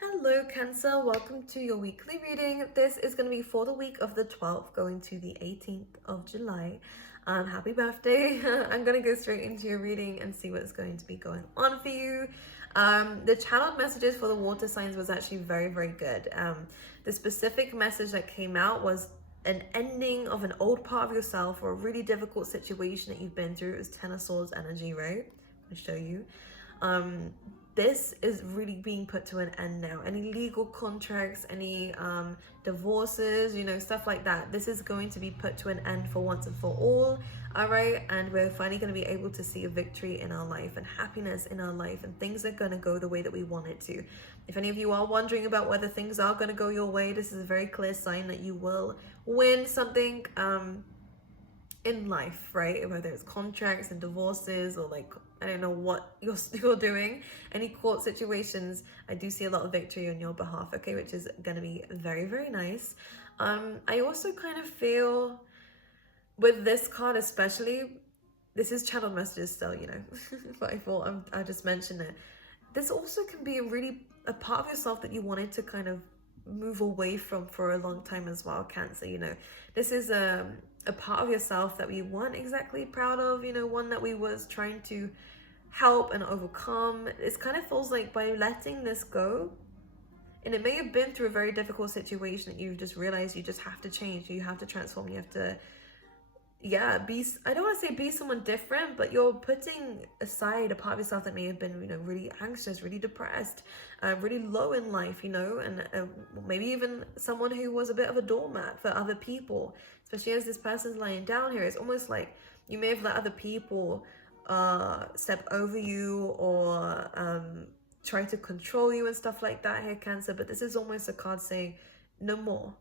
Hello Cancer, welcome to your weekly reading. This is going to be for the week of the 12th going to the 18th of July. Happy birthday. I'm going to go straight into your reading and see what's going to be going on for you. The channeled messages for the water signs was actually very good. The specific message that came out was an ending of an old part of yourself or a really difficult situation that you've been through. It was Ten of Swords energy, right? I'll show you. This is really being put to an end now. Any legal contracts, any divorces, stuff like that. This is going to be put to an end for once and for all. All right. And we're finally going to be able to see a victory in our life and happiness in our life, and things are going to go the way that we want it to. If any of you are wondering about whether things are going to go your way, this is a very clear sign that you will win something in life, right? Whether it's contracts and divorces or I don't know what you're doing, any court situations, I do see a lot of victory on your behalf, okay, which is going to be very nice. I also kind of feel with this card especially, this is channeled messages still, but I thought I just mentioned it. This also can be a part of yourself that you wanted to kind of move away from for a long time as well, Cancer. This is a part of yourself that we weren't exactly proud of, one that we was trying to help and overcome. It kind of feels like by letting this go, and it may have been through a very difficult situation that you've just realized you just have to change, you have to transform, you have to I don't want to say be someone different, but you're putting aside a part of yourself that may have been really anxious, really depressed, really low in life, and maybe even someone who was a bit of a doormat for other people, especially as this person's lying down here. It's almost like you may have let other people step over you or try to control you and stuff like that here, Cancer. But this is almost a card saying no more.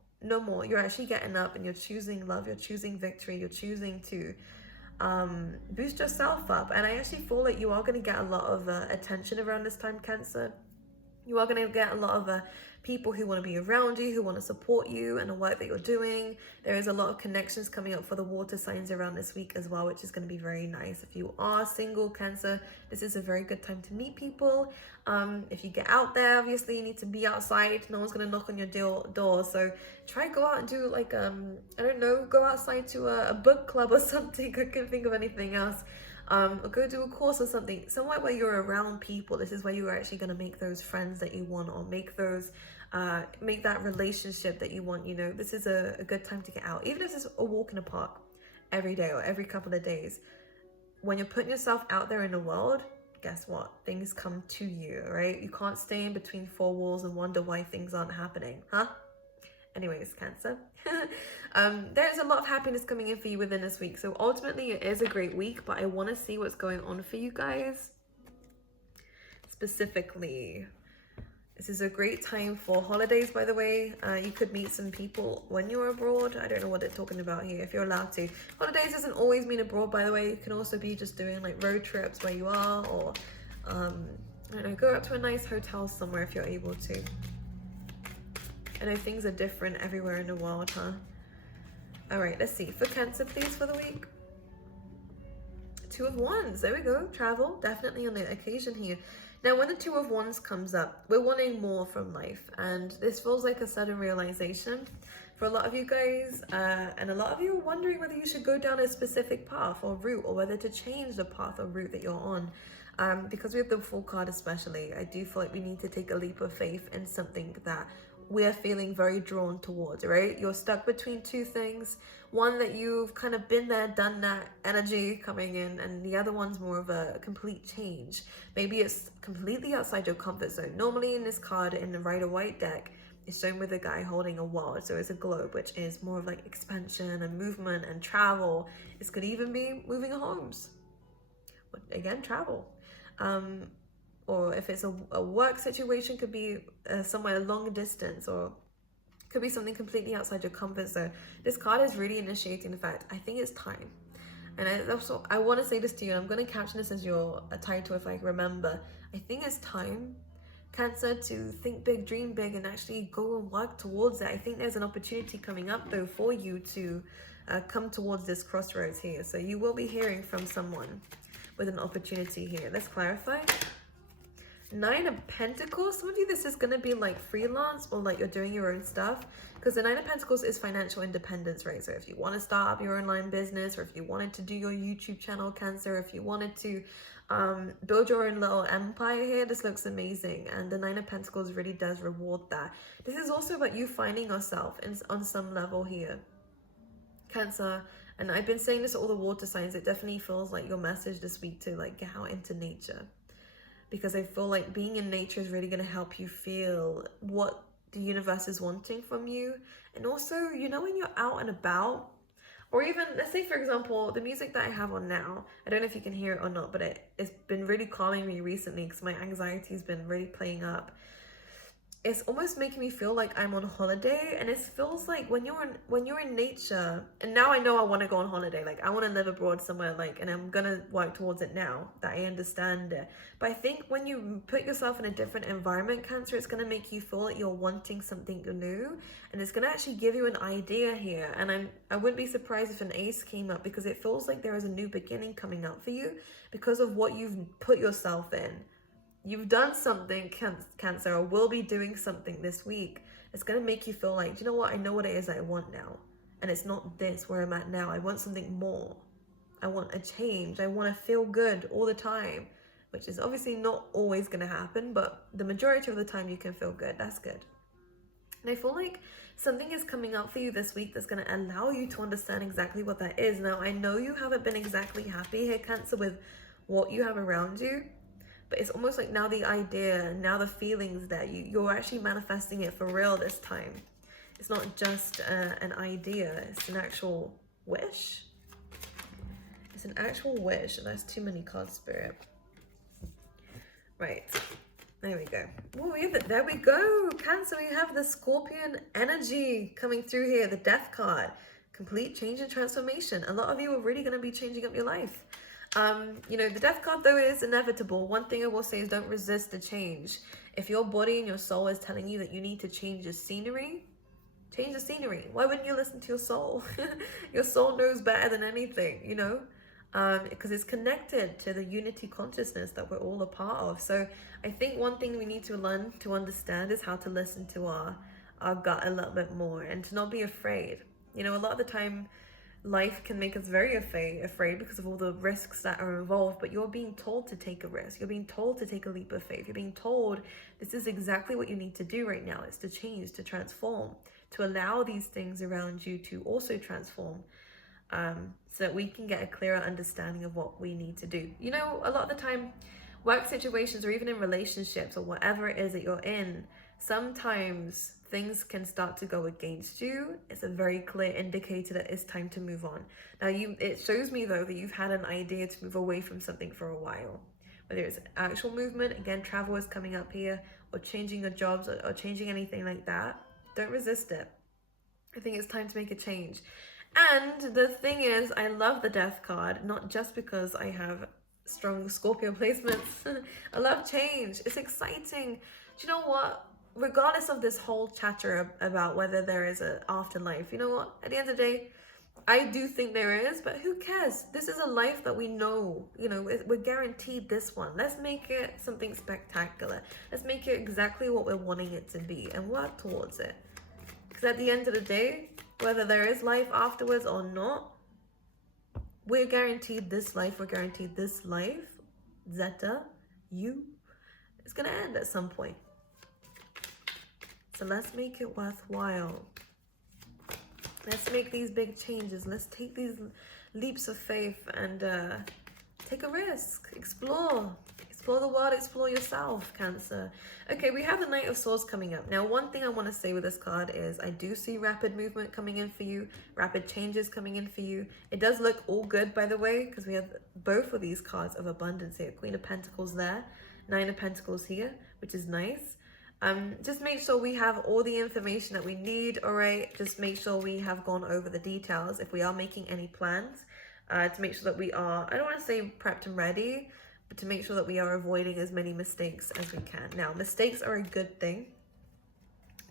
You're actually getting up and you're choosing love, you're choosing victory, you're choosing to boost yourself up. And I actually feel like you are going to get a lot of attention around this time, Cancer. You are going to get a lot of people who want to be around you, who want to support you and the work that you're doing. There is a lot of connections coming up for the water signs around this week as well, which is going to be very nice. If you are single, Cancer, this is a very good time to meet people. If you get out there, obviously you need to be outside. No one's going to knock on your door. So try go out and do I don't know, go outside to a book club or something. I can't think of anything else. Or go do a course or something, somewhere where you're around people. This is where you're actually going to make those friends that you want, or make that relationship that you want. This is a good time to get out, even if it's a walk in a park every day or every couple of days. When you're putting yourself out there in the world, guess what? Things come to you, right? You can't stay in between four walls and wonder why things aren't happening, huh? Anyways, Cancer, there's a lot of happiness coming in for you within this week. So ultimately it is a great week, but I want to see what's going on for you guys. Specifically, this is a great time for holidays, by the way. You could meet some people when you're abroad. I don't know what they're talking about here, if you're allowed to. Holidays doesn't always mean abroad, by the way. You can also be just doing road trips where you are, or I don't know, go out to a nice hotel somewhere if you're able to. I know things are different everywhere in the world, huh? All right, let's see. For Cancer, please, for the week. Two of Wands. There we go. Travel, definitely on the occasion here. Now, when the Two of Wands comes up, we're wanting more from life. And this feels like a sudden realization for a lot of you guys. And a lot of you are wondering whether you should go down a specific path or route, or whether to change the path or route that you're on. Because we have the Fool card especially, I do feel like we need to take a leap of faith in something that we're feeling very drawn towards, right? You're stuck between two things. One that you've kind of been there, done that energy coming in, and the other one's more of a complete change. Maybe it's completely outside your comfort zone. Normally in this card, in the Rider-Waite deck, it's shown with a guy holding a world. So it's a globe, which is more of expansion and movement and travel. This could even be moving homes. Again, travel. Or if it's a work situation, could be somewhere long distance, or could be something completely outside your comfort zone. This card is really initiating the fact, I think it's time. And I want to say this to you, and I'm going to caption this as your title if I remember. I think it's time, Cancer, to think big, dream big, and actually go and work towards it. I think there's an opportunity coming up, though, for you to come towards this crossroads here. So you will be hearing from someone with an opportunity here. Let's clarify. Nine of Pentacles. Some of you, this is going to be like freelance or like you're doing your own stuff, because the Nine of Pentacles is financial independence, right? So if you want to start up your online business, or if you wanted to do your YouTube channel, Cancer, if you wanted to build your own little empire here, this looks amazing. And the Nine of Pentacles really does reward that. This is also about you finding yourself on some level here, Cancer. And I've been saying this to all the water signs. It definitely feels like your message this week to like get out into nature, because I feel like being in nature is really going to help you feel what the universe is wanting from you. And also, you know, when you're out and about, or even, let's say, for example, the music that I have on now, I don't know if you can hear it or not, but it's been really calming me recently because my anxiety has been really playing up. It's almost making me feel like I'm on holiday, and it feels like when you're in nature. And now I know I want to go on holiday. Like I want to live abroad somewhere, like, and I'm gonna work towards it now that I understand it. But I think when you put yourself in a different environment, Cancer, it's gonna make you feel like you're wanting something new, and it's gonna actually give you an idea here. And I wouldn't be surprised if an ace came up, because it feels like there is a new beginning coming up for you because of what you've put yourself in. You've done something, Cancer, or will be doing something this week. It's going to make you feel like, you know what? I know what it is I want now. And it's not this where I'm at now. I want something more. I want a change. I want to feel good all the time, which is obviously not always going to happen, but the majority of the time you can feel good. That's good. And I feel like something is coming up for you this week that's going to allow you to understand exactly what that is. Now, I know you haven't been exactly happy here, Cancer, with what you have around you. But it's almost like now the idea, now the feelings that you're actually manifesting it for real this time. It's not just an idea, it's an actual wish. It's an actual wish. That's too many cards, Spirit. Right, there we go. Oh, there we go. Cancer, we have the Scorpion energy coming through here, the Death card. Complete change and transformation. A lot of you are really going to be changing up your life. You know, the Death card, though, is inevitable. One thing I will say is don't resist the change. If your body and your soul is telling you that you need to change the scenery, change the scenery. Why wouldn't you listen to your soul? Your soul knows better than anything, you know, because it's connected to the unity consciousness that we're all a part of. So I think one thing we need to learn to understand is how to listen to our gut a little bit more, and to not be afraid. You know, a lot of the time, life can make us very afraid because of all the risks that are involved, but you're being told to take a risk. You're being told to take a leap of faith. You're being told this is exactly what you need to do right now. It's to change, to transform, to allow these things around you to also transform, so that we can get a clearer understanding of what we need to do. You know, a lot of the time, work situations or even in relationships or whatever it is that you're in, sometimes things can start to go against you. It's a very clear indicator that it's time to move on. Now, it shows me, though, that you've had an idea to move away from something for a while. Whether it's actual movement, again, travel is coming up here, or changing your jobs, or changing anything like that. Don't resist it. I think it's time to make a change. And the thing is, I love the Death card, not just because I have strong Scorpio placements. I love change. It's exciting. Do you know what? Regardless of this whole chatter about whether there is an afterlife, you know what? At the end of the day, I do think there is, but who cares? This is a life that we know, you know, we're guaranteed this one. Let's make it something spectacular. Let's make it exactly what we're wanting it to be and work towards it. Because at the end of the day, whether there is life afterwards or not, we're guaranteed this life. We're guaranteed this life, Zeta, you, it's going to end at some point. So let's make it worthwhile. Let's make these big changes. Let's take these leaps of faith and take a risk. Explore. Explore the world. Explore yourself, Cancer. Okay, we have the Knight of Swords coming up. Now, one thing I want to say with this card is I do see rapid movement coming in for you. Rapid changes coming in for you. It does look all good, by the way, because we have both of these cards of abundance here. Queen of Pentacles there. Nine of Pentacles here, which is nice. Just make sure we have all the information that we need, all right? Just make sure we have gone over the details if we are making any plans, to make sure that we are, I don't want to say prepped and ready, but to make sure that we are avoiding as many mistakes as we can. Now, mistakes are a good thing,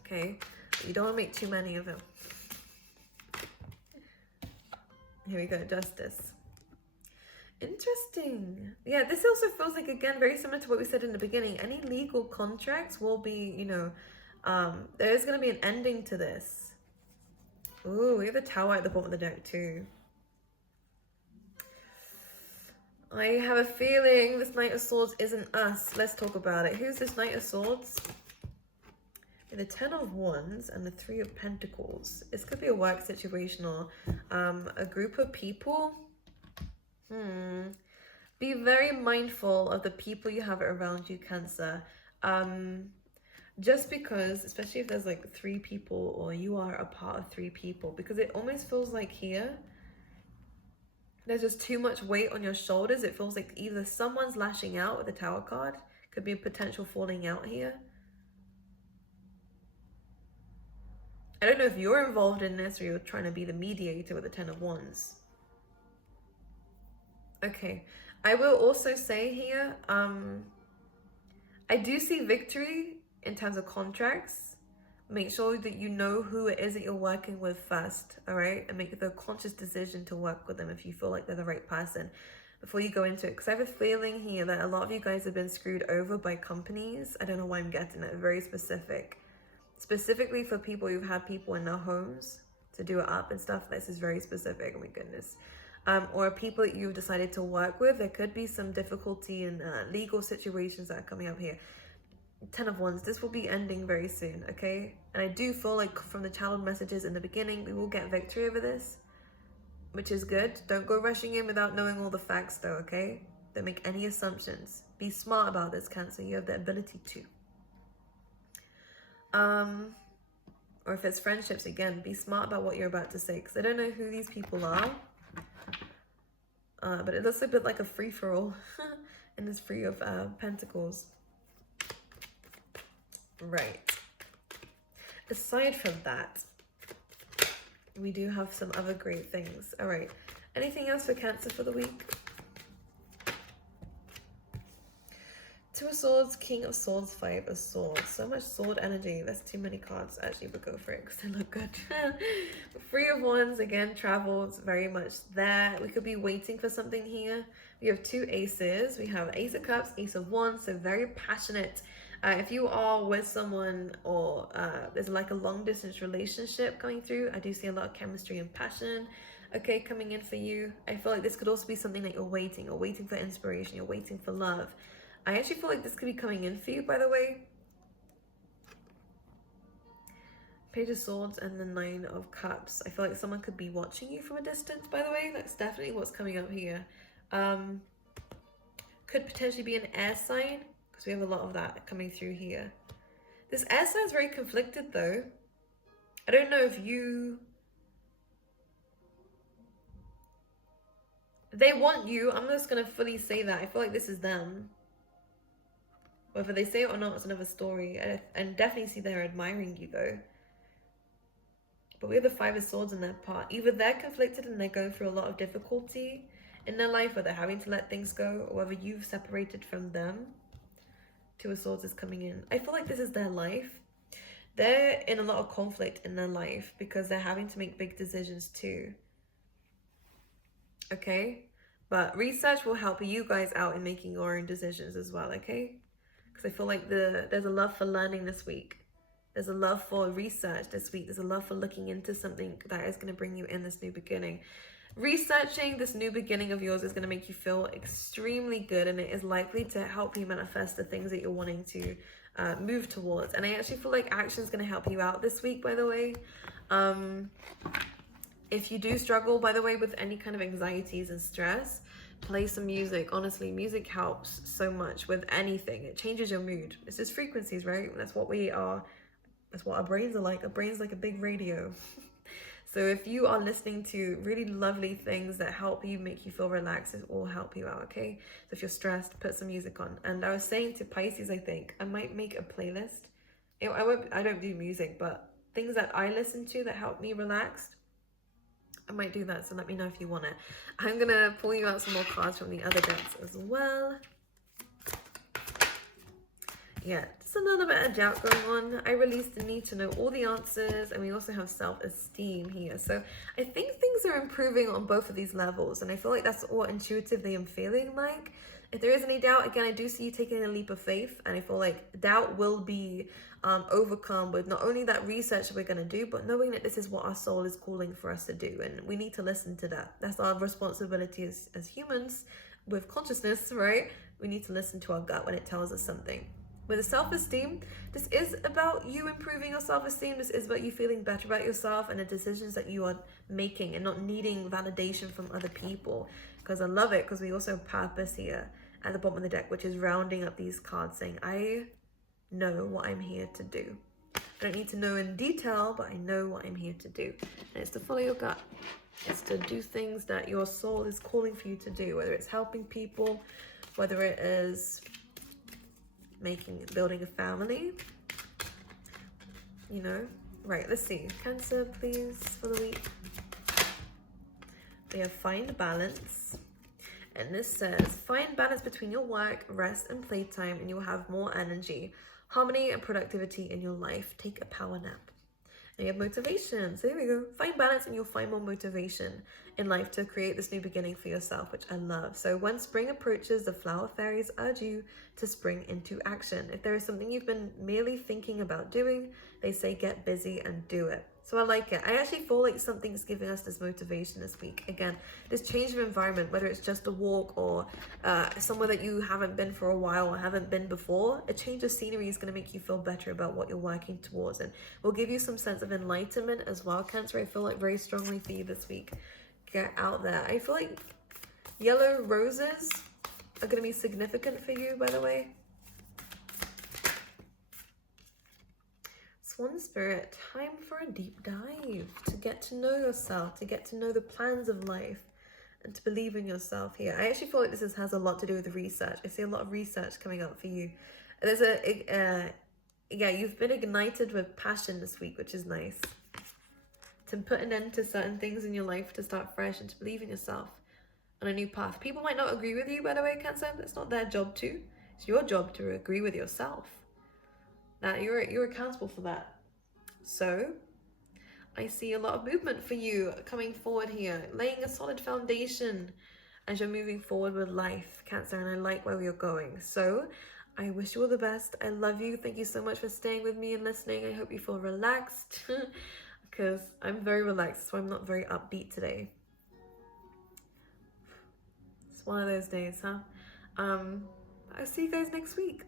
okay? But you don't want to make too many of them. Here we go, Justice. Interesting. Yeah, this also feels like, again, very similar to what we said in the beginning. Any legal contracts will be, you know, there's going to be an ending to this. Ooh, we have the Tower at the bottom of the deck too. I have a feeling this Knight of Swords isn't us. Let's talk about it. Who's this Knight of Swords? The Ten of Wands and the Three of Pentacles. This could be a work situation or a group of people. Be very mindful of the people you have around you, Cancer. Just because, especially if there's like 3 people or you are a part of 3 people, because it almost feels like here there's just too much weight on your shoulders. It feels like either someone's lashing out with the Tower card, could be a potential falling out here. I don't know if you're involved in this or you're trying to be the mediator with the Ten of Wands. Okay, I will also say here, I do see victory in terms of contracts. Make sure that you know who it is that you're working with first, all right? And make the conscious decision to work with them if you feel like they're the right person before you go into it. Because I have a feeling here that a lot of you guys have been screwed over by companies. I don't know why I'm getting that. Very specific. Specifically for people who've had people in their homes to do it up and stuff. This is very specific, oh my goodness. Or people that you've decided to work with. There could be some difficulty in legal situations that are coming up here. Ten of Wands, this will be ending very soon, okay? And I do feel like from the channeled messages in the beginning, we will get victory over this, which is good. Don't go rushing in without knowing all the facts though, okay? Don't make any assumptions. Be smart about this, Cancer. You have the ability to. Or if it's friendships, again, be smart about what you're about to say, because I don't know who these people are. But it looks a bit like a free-for-all in this Three of Pentacles. Right. Aside from that, we do have some other great things. All right. Anything else for Cancer for the week? Two of Swords, King of Swords, Five of Swords. So much sword energy. That's too many cards actually, but go for it because they look good. Three of Wands, again, travels very much there. We could be waiting for something here. We have 2 aces. We have Ace of Cups, Ace of Wands, so very passionate. If you are with someone or there's like a long distance relationship coming through, I do see a lot of chemistry and passion, okay, coming in for you. I feel like this could also be something that you're waiting for inspiration, you're waiting for love. I actually feel like this could be coming in for you, by the way. Page of Swords and the Nine of Cups. I feel like someone could be watching you from a distance, by the way. That's definitely what's coming up here. Could potentially be an air sign, because we have a lot of that coming through here. This air sign is very conflicted though. I don't know if they want you. I'm just gonna fully say that. I feel like this is them. Whether they say it or not is another story. I definitely see they're admiring you though. But we have the Five of Swords in their part. Either they're conflicted and they're going through a lot of difficulty in their life, where they're having to let things go, or whether you've separated from them. Two of Swords is coming in. I feel like this is their life. They're in a lot of conflict in their life because they're having to make big decisions too. Okay? But research will help you guys out in making your own decisions as well, okay? Because I feel like there's a love for learning this week. There's a love for research this week. There's a love for looking into something that is going to bring you in this new beginning. Researching this new beginning of yours is going to make you feel extremely good, and it is likely to help you manifest the things that you're wanting to move towards. And I actually feel like action is going to help you out this week, by the way. If you do struggle, by the way, with any kind of anxieties and stress, play some music. Honestly, music helps so much with anything. It changes your mood. It's just frequencies, right? That's what we are. That's what our brains are like. Our brain's like a big radio. So if you are listening to really lovely things that help you, make you feel relaxed, it will help you out, okay? So if you're stressed, put some music on. And I was saying to Pisces, I think, I might make a playlist. I don't do music, but things that I listen to that help me relax, I might do that, so let me know if you want it. I'm going to pull you out some more cards from the other decks as well. Yeah, just a little bit of doubt going on. I released the need to know all the answers, and we also have self-esteem here. So I think things are improving on both of these levels, and I feel like that's what intuitively I'm feeling like. If there is any doubt, again, I do see you taking a leap of faith, and I feel like doubt will be overcome with not only that research that we're going to do, but knowing that this is what our soul is calling for us to do, and we need to listen to that. That's our responsibility as humans with consciousness, right? We need to listen to our gut when it tells us something. With the self-esteem, this is about you improving your self-esteem. This is about you feeling better about yourself and the decisions that you are making, and not needing validation from other people. Because I love it, because we also have purpose here at the bottom of the deck, which is rounding up these cards saying, I know what I'm here to do. I don't need to know in detail, but I know what I'm here to do. And it's to follow your gut. It's to do things that your soul is calling for you to do, whether it's helping people, whether it is building a family, you know. Right, let's see. Cancer, please, for the week. We have find balance. And this says, find balance between your work, rest, and playtime, and you'll have more energy, harmony, and productivity in your life. Take a power nap. And you have motivation. So there we go. Find balance and you'll find more motivation in life to create this new beginning for yourself, which I love. So when spring approaches, the flower fairies urge you to spring into action. If there is something you've been merely thinking about doing, they say get busy and do it. So I like it. I actually feel like something's giving us this motivation this week. Again, this change of environment, whether it's just a walk or somewhere that you haven't been for a while or haven't been before, a change of scenery is going to make you feel better about what you're working towards, and will give you some sense of enlightenment as well, Cancer. I feel like very strongly for you this week. Get out there. I feel like yellow roses are going to be significant for you, by the way. Swan Spirit, time for a deep dive to get to know yourself, to get to know the plans of life, and to believe in yourself here. I actually feel like this has a lot to do with the research. I see a lot of research coming up for you. There's yeah, you've been ignited with passion this week, which is nice. To put an end to certain things in your life, to start fresh, and to believe in yourself on a new path. People might not agree with you, by the way, Cancer. That's not their job to. It's your job to agree with yourself. Now you're accountable for that. So I see a lot of movement for you coming forward here, laying a solid foundation as you're moving forward with life, Cancer, and I like where you're going. So I wish you all the best. I love you. Thank you so much for staying with me and listening. I hope you feel relaxed because I'm very relaxed, so I'm not very upbeat today. It's one of those days, huh? I'll see you guys next week.